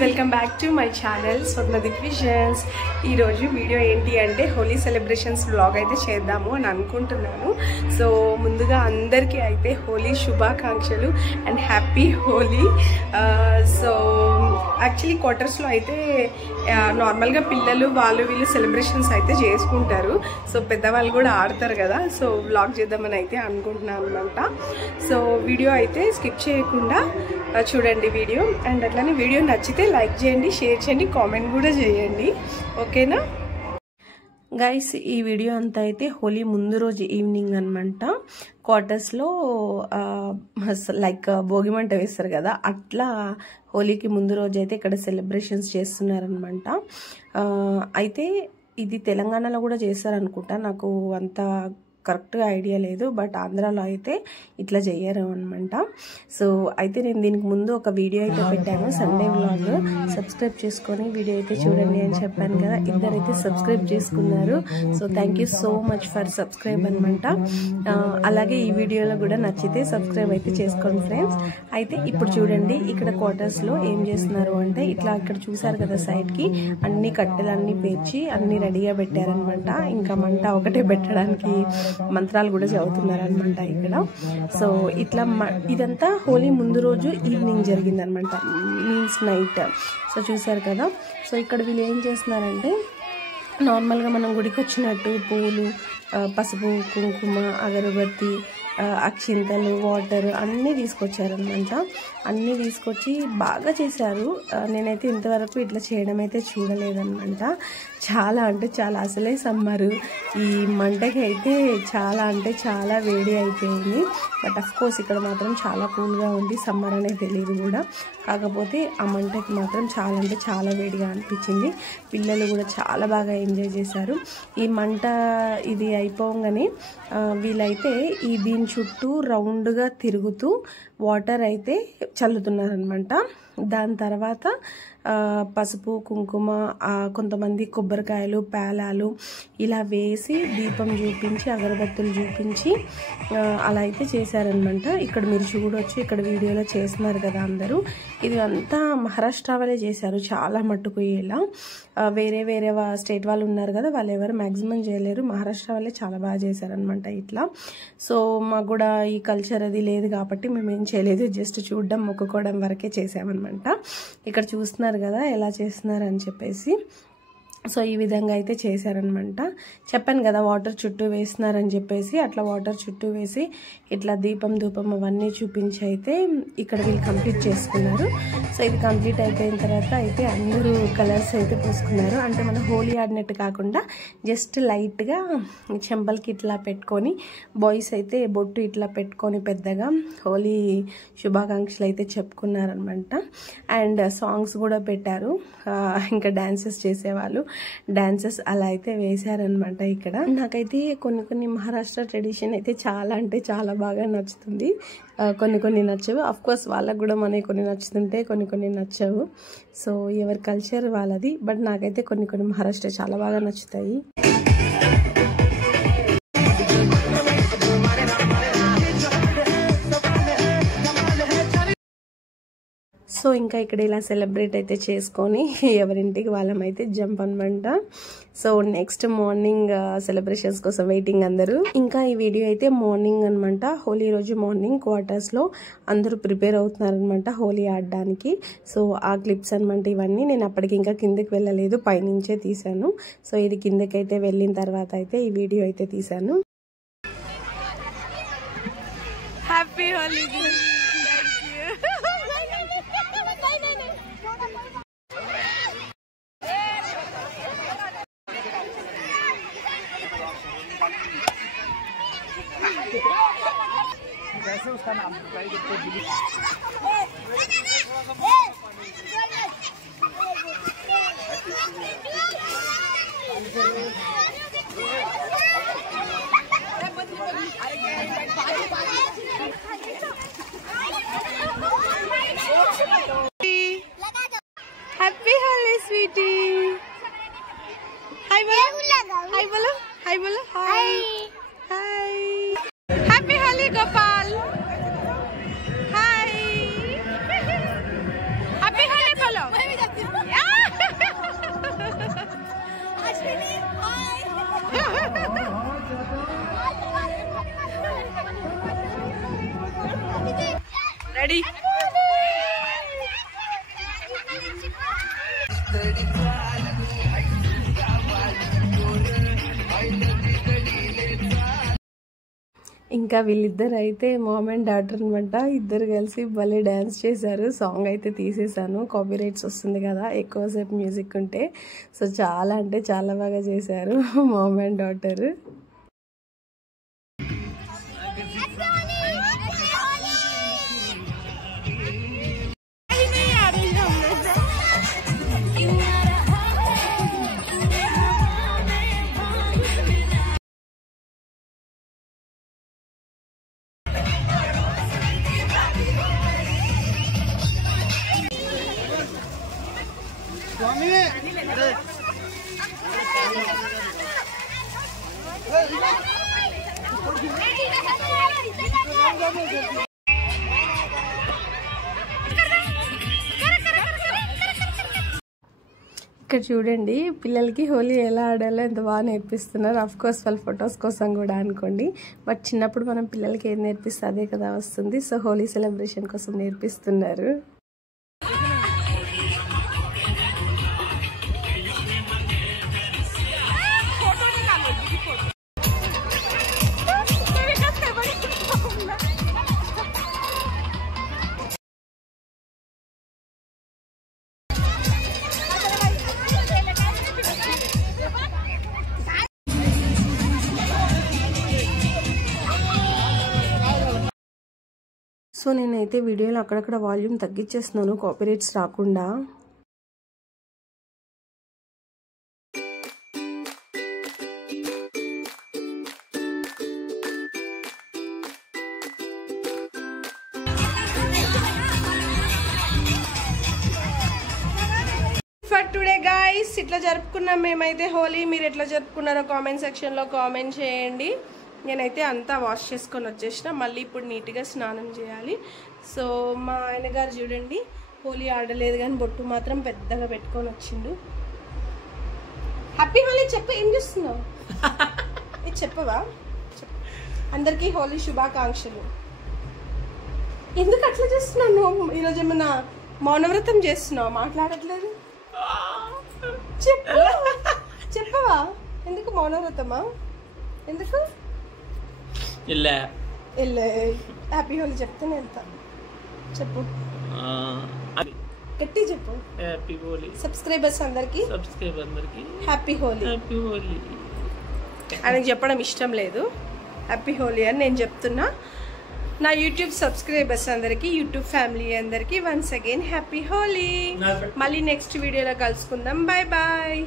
Welcome back to my channel Swarnadeep visions. ఈరోజు video ఏంటి అంటే హోలీ సెలబ్రేషన్స్ వ్లాగ్ అయితే చేద్దాము అని అనుకుంటున్నాను. సో ముందుగా అందరికీ అయితే హోలీ శుభాకాంక్షలు and happy Holi. So actually క్వార్టర్స్లో అయితే నార్మల్గా పిల్లలు వీళ్ళు సెలబ్రేషన్స్ అయితే చేసుకుంటారు. సో పెద్దవాళ్ళు కూడా ఆడతారు కదా. సో వ్లాగ్ చేద్దామని అయితే అనుకుంటున్నాను అనమాట. సో వీడియో అయితే స్కిప్ చేయకుండా చూడండి వీడియో. అండ్ అట్లానే వీడియో నచ్చితే లైక్ చేయండి, షేర్ చేయండి, కామెంట్ కూడా చేయండి. ఓకేనా గైస్? ఈ వీడియో అంతా అయితే హోలీ ముందు రోజు ఈవినింగ్ అనమాట. క్వార్టర్స్లో లైక్ భోగిమంట వేస్తారు కదా, అట్లా హోలీకి ముందు రోజు అయితే ఇక్కడ సెలబ్రేషన్స్ చేస్తున్నారనమాట. అయితే ఇది తెలంగాణలో కూడా చేస్తారనుకుంటా, నాకు అంత కరెక్ట్గా ఐడియా లేదు. బట్ ఆంధ్రాలో అయితే ఇట్లా చెయ్యరు అనమాట. సో అయితే నేను దీనికి ముందు ఒక వీడియో అయితే పెట్టాను, సండే వ్లాగ్. సబ్స్క్రైబ్ చేసుకొని వీడియో అయితే చూడండి అని చెప్పాను కదా, ఇద్దరైతే సబ్స్క్రైబ్ చేసుకున్నారు. So thank you so much for subscribe అనమాట. అలాగే ఈ వీడియోలో కూడా నచ్చితే సబ్స్క్రైబ్ అయితే చేసుకోండి ఫ్రెండ్స్. అయితే ఇప్పుడు చూడండి ఇక్కడ క్వార్టర్స్లో ఏం చేస్తున్నారు అంటే, ఇట్లా ఇక్కడ చూసారు కదా సైడ్కి అన్ని కట్టెలన్నీ పేర్చి అన్ని రెడీగా పెట్టారనమాట. ఇంకా మంట ఒకటే పెట్టడానికి మంత్రాలు కూడా చదువుతున్నారనమాట ఇక్కడ. సో ఇట్లా ఇదంతా హోలీ ముందు రోజు ఈవినింగ్ జరిగిందనమాట, మీన్స్ నైట్. సో చూసారు కదా. సో ఇక్కడ వీళ్ళు ఏం చేస్తున్నారంటే, నార్మల్గా మనం గుడికి వచ్చినట్టు పూలు, పసుపు, కుంకుమ, అగరబత్తి, అక్షింతలు, వాటర్ అన్నీ తీసుకొచ్చారనమాట. అన్నీ తీసుకొచ్చి బాగా చేశారు. నేనైతే ఇంతవరకు ఇట్లా చేయడం అయితే చూడలేదన్నమాట. చాలా అంటే చాలా, అసలే సమ్మరు, ఈ మంటకి అయితే చాలా అంటే చాలా వేడి అయిపోయింది. బట్ అఫ్ కోర్స్ ఇక్కడ మాత్రం చాలా కూల్గా ఉంది, సమ్మర్ అనేది తెలియదు కూడా. కాకపోతే ఆ మంటకి మాత్రం చాలా అంటే చాలా వేడిగా అనిపించింది. పిల్లలు కూడా చాలా బాగా ఎంజాయ్ చేశారు. ఈ మంట ఇది అయిపోగానే వీళ్ళైతే దీని చుట్టూ రౌండ్గా తిరుగుతూ వాటర్ అయితే చల్లుతున్నారనమాట. దాని తర్వాత పసుపు, కుంకుమ, కొంతమంది కొబ్బరికాయలు, పేలాలు ఇలా వేసి దీపం చూపించి, అగరబత్తులు చూపించి అలా అయితే చేశారనమాట. ఇక్కడ మీరు చూడవచ్చు, ఇక్కడ వీడియోలో చేస్తున్నారు కదా అందరూ. ఇది అంతా మహారాష్ట్ర వాళ్ళే చేశారు చాలా మట్టుకు. ఇలా వేరే వేరే స్టేట్ వాళ్ళు ఉన్నారు కదా, వాళ్ళు ఎవరు మ్యాక్సిమం చేయలేరు. మహారాష్ట్ర వాళ్ళే చాలా బాగా చేశారనమాట ఇట్లా. సో మాకు కూడా ఈ కల్చర్ అది లేదు కాబట్టి మేము ఏం చేయలేదు, జస్ట్ చూడడం, మొక్కుకోవడం వరకే చేసామన్నమాట. ఇక్కడ చూస్తున్నారు కదా ఎలా చేస్తున్నారు అని చెప్పేసి. సో ఈ విధంగా అయితే చేశారనమాట. చెప్పాను కదా వాటర్ చుట్టూ వేస్తున్నారని చెప్పేసి, అట్లా వాటర్ చుట్టూ వేసి ఇట్లా దీపం ధూపం అవన్నీ చూపించి అయితే ఇక్కడ వీళ్ళు కంప్లీట్ చేసుకున్నారు. సో ఇది కంప్లీట్ అయిపోయిన తర్వాత అయితే అందరూ కలర్స్ అయితే పూసుకున్నారు. అంటే మనం హోలీ ఆడినట్టు కాకుండా జస్ట్ లైట్గా చెంపలకి ఇట్లా పెట్టుకొని, బాయ్స్ అయితే బొట్టు ఇట్లా పెట్టుకొని పెద్దగా హోలీ శుభాకాంక్షలు అయితే చెప్పుకున్నారనమాట. అండ్ సాంగ్స్ కూడా పెట్టారు, ఇంకా డాన్సెస్ చేసేవాళ్ళు డాన్సెస్ అలా అయితే వేశారనమాట. ఇక్కడ నాకైతే కొన్ని మహారాష్ట్ర ట్రెడిషన్ అయితే చాలా అంటే చాలా బాగా నచ్చుతుంది. కొన్ని నచ్చవు. అఫ్ కోర్స్ వాళ్ళకు కూడా మనకి కొన్ని నచ్చుతుంటే కొన్ని నచ్చవు. సో ఎవరి కల్చర్ వాళ్ళది. బట్ నాకైతే కొన్ని మహారాష్ట్ర చాలా బాగా నచ్చుతాయి. సో ఇంకా ఇక్కడ ఇలా సెలబ్రేట్ అయితే చేసుకొని ఎవరింటికి వాళ్ళమైతే జంప్ అనమాట. సో నెక్స్ట్ మార్నింగ్ సెలబ్రేషన్స్ కోసం వెయిటింగ్ అందరూ. ఇంకా ఈ వీడియో అయితే మార్నింగ్ అనమాట, హోలీ రోజు మార్నింగ్ క్వార్టర్స్లో అందరూ ప్రిపేర్ అవుతున్నారనమాట హోలీ ఆడడానికి. సో ఆ క్లిప్స్ అనమాట ఇవన్నీ. నేను అప్పటికి ఇంకా కిందకి వెళ్ళలేదు, పైనుంచే తీసాను. సో ఇది కిందకైతే వెళ్ళిన తర్వాత అయితే ఈ వీడియో అయితే తీసాను. హ్యాపీ హోలీ. कैसे उसका नाम बताइए? हैप्पी होली स्वीटी. हाय बोलो, हाय बोलो, हाय बोलो, हाय हाय. हैप्पी होली गोपाल. हाय. हैप्पी होली बोलो. రెడీ ఇంకా వీళ్ళిద్దరు అయితే మామ్ అండ్ డాటర్ అనమాట. ఇద్దరు కలిసి భలే డ్యాన్స్ చేశారు. సాంగ్ అయితే తీసేసాను, కాపీరైట్స్ వస్తుంది కదా ఎక్కువసేపు మ్యూజిక్ ఉంటే. సో చాలా అంటే చాలా బాగా చేశారు మామ్ అండ్ డాటర్. ఇక్కడ చూడండి పిల్లలకి హోలీ ఎలా ఆడాలో ఎంత బాగా నేర్పిస్తున్నారు. అఫ్ కోర్స్ వాళ్ళ ఫొటోస్ కోసం కూడా అనుకోండి, బట్ చిన్నప్పుడు మనం పిల్లలకి ఏం నేర్పిస్తే అదే కదా వస్తుంది. సో హోలీ సెలబ్రేషన్ కోసం నేర్పిస్తున్నారు. సో నేనైతే వీడియోలో అక్కడక్కడ వాల్యూమ్ తగ్గించేస్తున్నాను కాపీరైట్స్ రాకుండా. ఫర్ టుడే గైస్ ఇట్లా జరుపుకున్నాం మేమైతే హోలీ. మీరు ఎట్లా జరుపుకున్నారో కామెంట్ సెక్షన్లో కామెంట్ చేయండి. నేనైతే అంతా వాష్ చేసుకొని వచ్చేసిన, మళ్ళీ ఇప్పుడు నీట్గా స్నానం చేయాలి. సో మా ఆయన గారు చూడండి హోలీ ఆడలేదు కానీ బొట్టు మాత్రం పెద్దగా పెట్టుకొని వచ్చిండు. హ్యాపీ హోలీ చెప్పు, ఏం చేస్తున్నావు? ఇది చెప్పవా? అందరికీ హోలీ శుభాకాంక్షలు. ఎందుకు అట్లా చేస్తున్నావు నువ్వు? ఈరోజు ఏమన్నా మౌనవ్రతం చేస్తున్నావు? మాట్లాడట్లేదు, చెప్పు, చెప్పవా? ఎందుకు మౌనవ్రతమా? ఎందుకు? హ్యాపీ హోలీ చెప్తేనే వెళ్తా. చెప్పు, గట్టి చెప్పు. హ్యాపీ హోలీ సబ్స్క్రైబర్స్ అందరికి హ్యాపీ హోలీ. ఆయనకు చెప్పడం ఇష్టం లేదు హ్యాపీ హోలీ అని నేను చెప్తున్నా. నా యూట్యూబ్ సబ్స్క్రైబర్స్ అందరికి, యూట్యూబ్ ఫ్యామిలీ అందరికి వన్స్ అగైన్ హ్యాపీ హోలీ. మళ్ళీ నెక్స్ట్ వీడియోలో కలుసుకుందాం. Bye bye.